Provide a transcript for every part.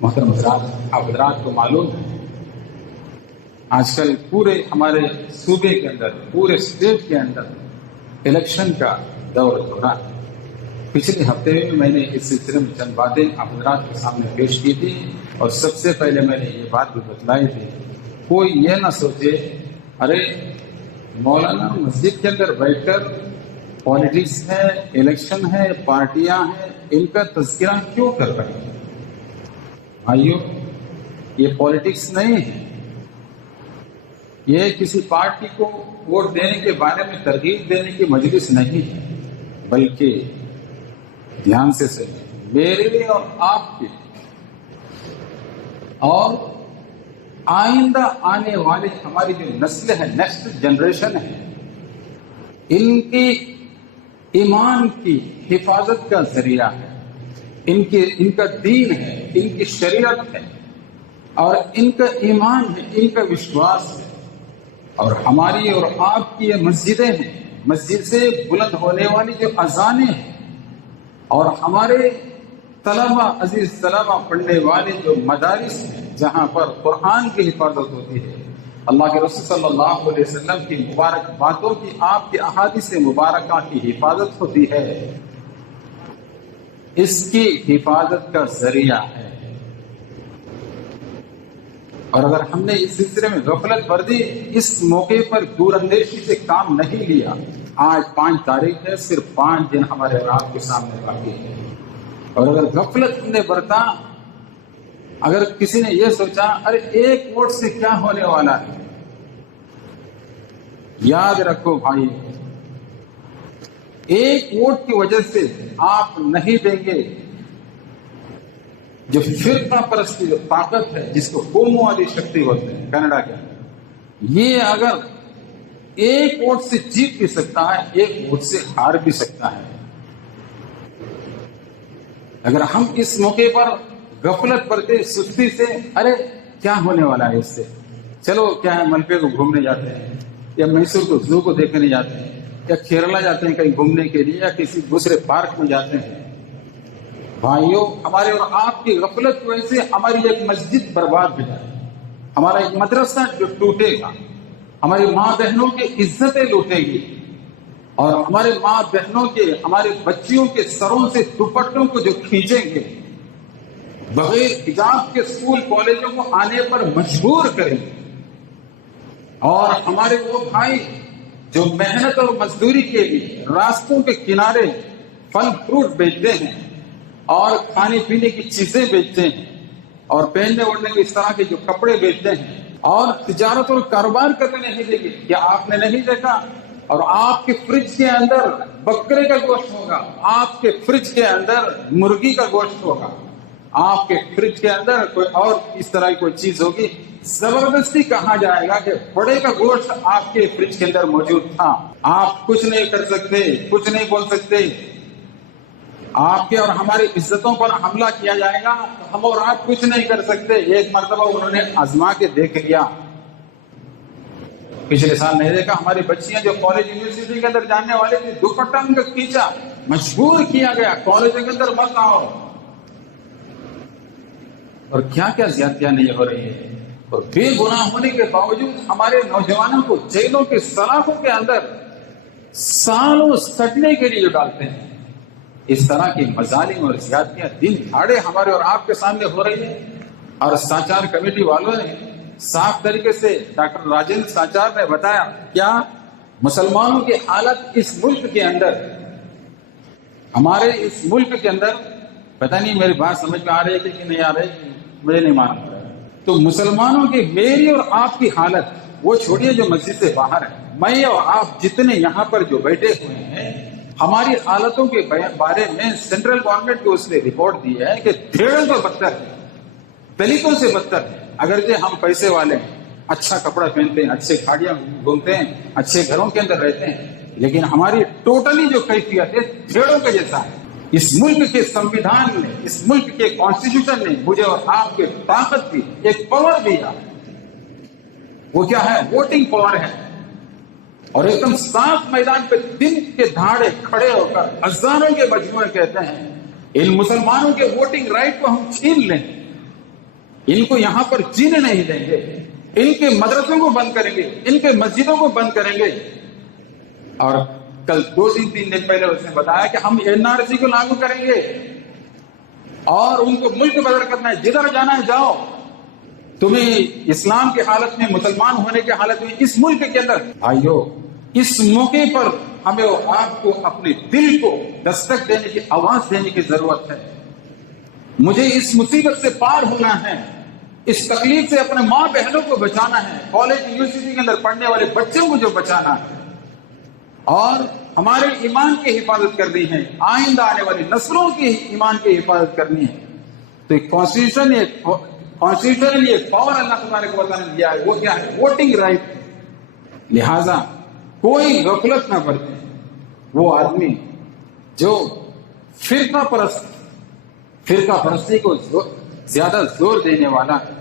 محترم حضرات کو معلوم ہے آج کل پورے ہمارے صوبے کے اندر، پورے اسٹیٹ کے اندر الیکشن کا دور ہو رہا ہے۔ پچھلے ہفتے میں نے اس سلسلے میں چند باتیں آپ حضرات کے سامنے پیش کی تھی، اور سب سے پہلے میں نے یہ بات بھی بتلائی تھی، کوئی یہ نہ سوچے ارے مولانا مسجد کے اندر بیٹھ کر پالیٹکس ہے، الیکشن ہے، پارٹیاں ہیں، ان کا تذکرہ کیوں کر رہے ہیں؟ بھائیو، یہ پالیٹکس نہیں ہے، یہ کسی پارٹی کو ووٹ دینے کے بارے میں ترغیب دینے کی مجلس نہیں ہے، بلکہ دھیان سے سنیں، میرے اور آپ کے اور آئندہ آنے والے ہماری جو نسل ہے، نیکسٹ جنریشن ہے، ان کی ایمان کی حفاظت کا ذریعہ ہے، ان کا دین ہے، ان کی شریعت ہے، اور ان کا ایمان ہے، ان کا وشواس ہے، اور ہماری اور آپ کی یہ مسجدیں ہیں، مسجد سے بلند ہونے والی جو اذانیں ہیں، اور ہمارے طلبہ، عزیز طلبہ پڑھنے والے جو مدارس ہیں جہاں پر قرآن کی حفاظت ہوتی ہے، اللہ کے رسول صلی اللہ علیہ وسلم کی مبارک باتوں کی، آپ کے احادیث مبارکہ کی حفاظت ہوتی ہے، اس کی حفاظت کا ذریعہ ہے۔ اور اگر ہم نے اس سلسلے میں غفلت برتی، اس موقع پر دور اندیشی سے کام نہیں لیا، آج 5 تاریخ ہے، صرف 5 دن ہمارے اور آپ کے سامنے باقی ہے، اور اگر غفلت ہم نے برتا، اگر کسی نے یہ سوچا ارے ایک ووٹ سے کیا ہونے والا ہے، یاد رکھو بھائی، ایک ووٹ کی وجہ سے آپ نہیں دیں گے جو فرقہ پرستی جو طاقت ہے، جس کو قوموں والی شکتی ہوتے ہیں کینیڈا کے اندر، یہ اگر ایک ووٹ سے جیت بھی سکتا ہے، ایک ووٹ سے ہار بھی سکتا ہے۔ اگر ہم اس موقع پر غفلت برتے، سستی سے، ارے کیا ہونے والا ہے اس سے، چلو کیا ہے، ملپے کو گھومنے جاتے ہیں، یا میسور کو زو کو دیکھنے جاتے ہیں، یا کیرلا جاتے ہیں کہیں گھومنے کے لیے، یا کسی دوسرے پارک میں جاتے ہیں، بھائیوں، ہمارے اور آپ کی غفلت کی وجہ سے ہماری ایک مسجد برباد ہو جائے، ہمارا ایک مدرسہ جو ٹوٹے گا، ہماری ماں بہنوں کی عزتیں لوٹے گی، اور ہمارے ماں بہنوں کے، ہمارے بچیوں کے سروں سے دوپٹوں کو جو کھینچیں گے، بغیر حجاب کے اسکول کالجوں کو آنے پر مجبور کریں گے، اور ہمارے وہ بھائی جو محنت اور مزدوری کے لیے راستوں کے کنارے پھل فروٹ بیچتے ہیں، اور کھانے پینے کی چیزیں بیچتے ہیں، اور پہننے اوڑھنے کے اس طرح کے جو کپڑے بیچتے ہیں، اور تجارت اور کاروبار کرنے نہیں دیں گے، کیا آپ نے نہیں دیکھا؟ اور آپ کے فریج کے اندر بکرے کا گوشت ہوگا، آپ کے فریج کے اندر مرغی کا گوشت ہوگا، آپ کے فریج کے اندر کوئی اور اس طرح کی کوئی چیز ہوگی، زبردستی کہا جائے گا کہ بڑے کا گوشت آپ کے فریج کے اندر موجود تھا، آپ کچھ نہیں کر سکتے، کچھ نہیں بول سکتے، آپ کے اور ہماری عزتوں پر حملہ کیا جائے گا، ہم اور آپ کچھ نہیں کر سکتے۔ ایک مرتبہ انہوں نے آزما کے دیکھ لیا، پچھلے سال نہیں دیکھا، ہماری بچیاں جو کالج یونیورسٹی کے اندر جانے والے تھے، دوپٹہ ان کا کھینچا، مجبور کیا گیا کالج کے اندر مت آؤ، اور کیا کیا زیادتیاں نہیں ہو رہی ہے، اور بے گناہ ہونے کے باوجود ہمارے نوجوانوں کو جیلوں کے سلاخوں کے اندر سالوں سٹنے کے لیے ڈالتے ہیں۔ اس طرح کی مظالم اور زیادتیاں دن دھاڑے ہمارے اور آپ کے سامنے ہو رہی ہیں، اور ساچار کمیٹی والوں نے صاف طریقے سے، ڈاکٹر راجندر ساچار نے بتایا کیا مسلمانوں کی حالت اس ملک کے اندر، ہمارے اس ملک کے اندر، پتہ نہیں میری بات سمجھ میں آ رہی ہے کہ نہیں آ رہی، مجھے نہیں معلوم، تو مسلمانوں کی، میری اور آپ کی حالت، وہ چھوڑیے جو مسجد سے باہر ہے، میں اور آپ جتنے یہاں پر جو بیٹھے ہوئے ہیں، ہماری حالتوں کے بارے میں سینٹرل گورنمنٹ کو اس نے رپورٹ دی ہے کہ بھیڑوں سے بدتر ہے، دلتوں سے بدتر ہے۔ اگرچہ ہم پیسے والے ہیں، اچھا کپڑا پہنتے ہیں، اچھے گاڑیاں گھومتے ہیں، اچھے گھروں کے اندر رہتے ہیں، لیکن ہماری ٹوٹلی جو کیفیت ہے بھیڑوں کا جیسا ہے۔ اس ملک کے سمویدھان نے، اس ملک کے کانسٹیٹیوشن نے مجھے اور آپ کے طاقت دی، ایک پاور دیا، وہ کیا ہے؟ ووٹنگ پاور ہے، اور ایک دم صاف میدان پہ دن کے دھاڑے کھڑے ہو کر ہزاروں کے مجموعے کہتے ہیں ان مسلمانوں کے ووٹنگ رائٹ کو ہم چھین لیں، ان کو یہاں پر جینے نہیں دیں گے، ان کے مدرسوں کو بند کریں گے، ان کے مسجدوں کو بند کریں گے. اور کل 2-3 دن پہلے اس نے بتایا کہ ہم NRC کو لاگو کریں گے اور ان کو ملک بدل کرنا ہے، جدھر جانا ہے جاؤ. تمہیں اسلام کی حالت میں، مسلمان ہونے کی حالت میں اس ملک کے اندر آئیو. اس موقع پر ہمیں اور آپ کو اپنے دل کو دستک دینے کی، آواز دینے کی ضرورت ہے. مجھے اس مصیبت سے پار ہونا ہے، اس تکلیف سے اپنے ماں بہنوں کو بچانا ہے، کالج یونیورسٹی کے اندر پڑھنے والے بچوں کو جو بچانا ہے، اور ہمارے ایمان کی حفاظت کرنی ہے، آئندہ آنے والی نسلوں کی ایمان کی حفاظت کرنی ہے. تو ایک کانسٹیٹیوشنلی ایک پاور اللہ تبارک و تعالیٰ نے دیا ہے، وہ کیا ہے؟ Voting right. لہذا کوئی غفلت نہ برتے. وہ آدمی جو فرقہ پرستی کو زیادہ زور دینے والا ہے،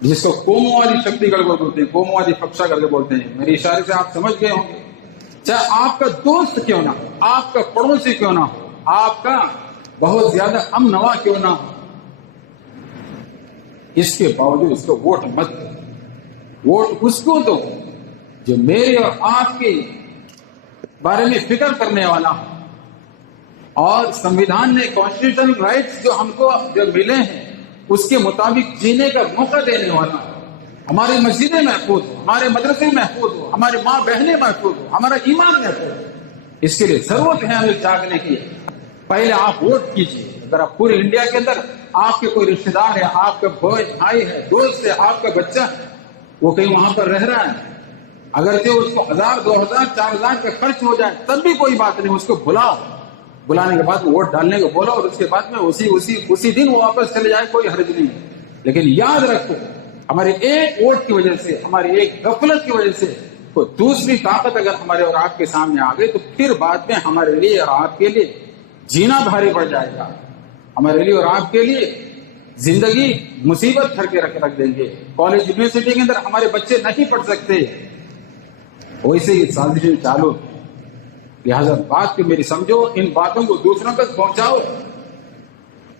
جس کو قوموادی شکتی گڑھ بولتے ہیں، قوموادی فقشہ کر کے بولتے ہیں، میرے اشارے سے آپ سمجھ گئے ہوں گے. چاہے آپ کا دوست کیوں نہ ہو، آپ کا پڑوسی کیوں نہ ہو، آپ کا بہت زیادہ ہم نوا کیوں نہ ہو، اس کے باوجود اس کو ووٹ مت دو. ووٹ اس کو دو جو میرے اور آپ کے بارے میں فکر کرنے والا ہو، اور سنویدھان نے کانسٹیٹیوشنل رائٹس جو ہم کو جو ملے ہیں اس کے مطابق جینے کا موقع دینے والا ہو. ہماری مسجدیں محفوظ ہو، ہمارے مدرسے محفوظ ہو، ہماری ماں بہنیں محفوظ ہو، ہمارا ایمان محفوظ ہو. اس کے لیے ضرورت ہے ہمیں جاگنے کی. پہلے آپ ووٹ کیجیے. اگر آپ پورے انڈیا کے اندر آپ کے کوئی رشتے دار ہے، آپ کا بھائی ہے، دوست ہے، آپ کا بچہ وہ کہیں وہاں پر رہ رہا ہے، اگرچہ اس کو 1000 2000 4000 کا خرچ ہو جائے تب بھی کوئی بات نہیں، اس کو بلاؤ. بلانے کے بعد ووٹ ڈالنے کو بولو، اور اس کے بعد میں اسی دن وہ واپس چلے جائے، کوئی حرج نہیں. لیکن یاد رکھو، ہمارے ایک ووٹ کی وجہ سے، ہماری ایک غفلت کی وجہ سے کوئی دوسری طاقت اگر ہمارے اور آپ کے سامنے آ گئی تو پھر بعد میں ہمارے لیے اور آپ کے لیے جینا بھاری پڑ جائے گا. ہمارے لیے اور آپ کے لیے زندگی مصیبت بھر کے رکھ دیں گے. کالج یونیورسٹی کے اندر ہمارے بچے نہیں پڑھ سکتے، ویسے ہی سازشیں چالو. لہذا بات کو میری سمجھو، ان باتوں کو دوسروں تک پہنچاؤ.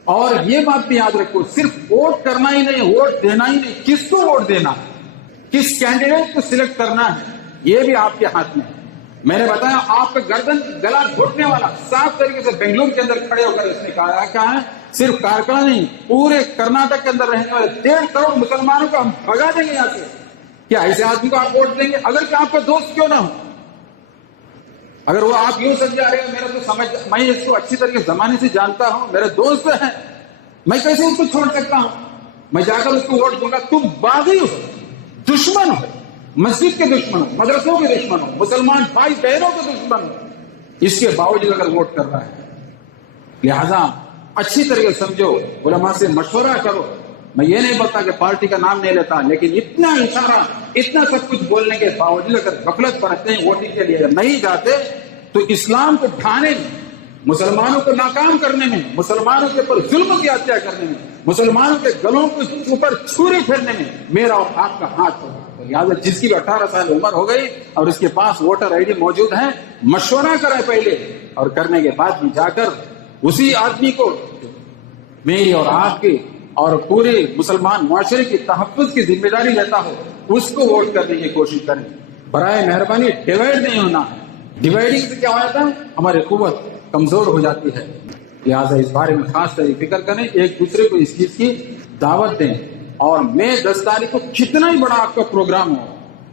اور یہ بات بھی یاد رکھو، صرف ووٹ کرنا ہی نہیں، ووٹ دینا ہی نہیں، کس کو ووٹ دینا ہے، کس کینڈیڈیٹ کو سلیکٹ کرنا ہے، یہ بھی آپ کے ہاتھ میں ہے. میں نے بتایا آپ کا گلا گھوٹنے والا صاف طریقے سے بنگلور کے اندر کھڑے ہو کر اس نے کہا ہے صرف کارکنہ نہیں، پورے کرناٹک کے اندر رہنے والے 1.5 کروڑ مسلمانوں کو ہم بھگا دیں گے یہاں سے. کیا ایسے آدمی کو آپ ووٹ دیں گے؟ اگر کہ آپ کا دوست کیوں نہ ہو، اگر وہ آپ یوں سمجھا رہے ہیں میرا تو سمجھ، میں اس کو اچھی طریقے زمانے سے جانتا ہوں، میرے دوست ہیں، میں کیسے اس کو چھوڑ سکتا ہوں، میں جا کر اس کو ووٹ دوں گا. تم باغی ہو، دشمن ہو، مسجد کے دشمن ہو، مدرسوں کے دشمن ہو، مسلمان بھائی بہنوں کے دشمن ہو، اس کے باوجود اگر ووٹ کر رہا ہے. لہذا اچھی طریقے سے سمجھو، علماء سے مشورہ کرو. میں یہ نہیں بولتا کہ پارٹی کا نام نہیں لیتا، لیکن اتنا اشارہ، اتنا سب کچھ بولنے کے باوجود اگر غفلت برتتے ہیں ووٹنگ کے لیے نہیں جاتے تو اسلام کو ڈھانے میں، مسلمانوں کو ناکام کرنے میں، مسلمانوں کے اوپر ظلم کی ہتیا کرنے میں، مسلمانوں کے گلوں کے اوپر چھری پھیرنے میں میرا اور آپ کا ہاتھ ہوگا. لہٰذا جس کی بھی 18 سال عمر ہو گئی اور اس کے پاس ووٹر آئی ڈی موجود ہے، مشورہ کرے پہلے، اور کرنے کے بعد بھی جا کر اسی آدمی کو میری اور آپ کی اور پورے مسلمان معاشرے کی تحفظ کی ذمہ داری لیتا ہو، اس کو ووٹ کرنے کی کوشش کریں. برائے مہربانی ڈیوائڈ نہیں ہونا ہے. ڈیوائڈنگ سے کیا ہو جاتا ہے؟ ہماری قوت کمزور ہو جاتی ہے. لہٰذا اس بارے میں خاص طور فکر کریں، ایک دوسرے کو اس چیز کی دعوت دیں. اور میں 10 تاریخ کو کتنا ہی بڑا آپ کا پروگرام ہو،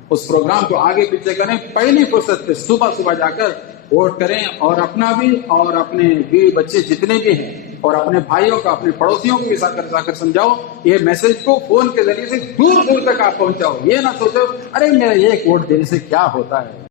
اس پروگرام کو آگے پیچھے کریں. پہلی فرصت پہ صبح جا کر ووٹ کریں، اور اپنا بھی اور اپنے بیوی بچے جتنے بھی ہیں اور اپنے بھائیوں کا، اپنے پڑوسیوں کو بھی جا کر سمجھاؤ. یہ میسج کو فون کے ذریعے سے دور تک آپ پہنچاؤ. یہ نہ سوچو ارے میرا ایک ووٹ دینے سے کیا ہوتا ہے.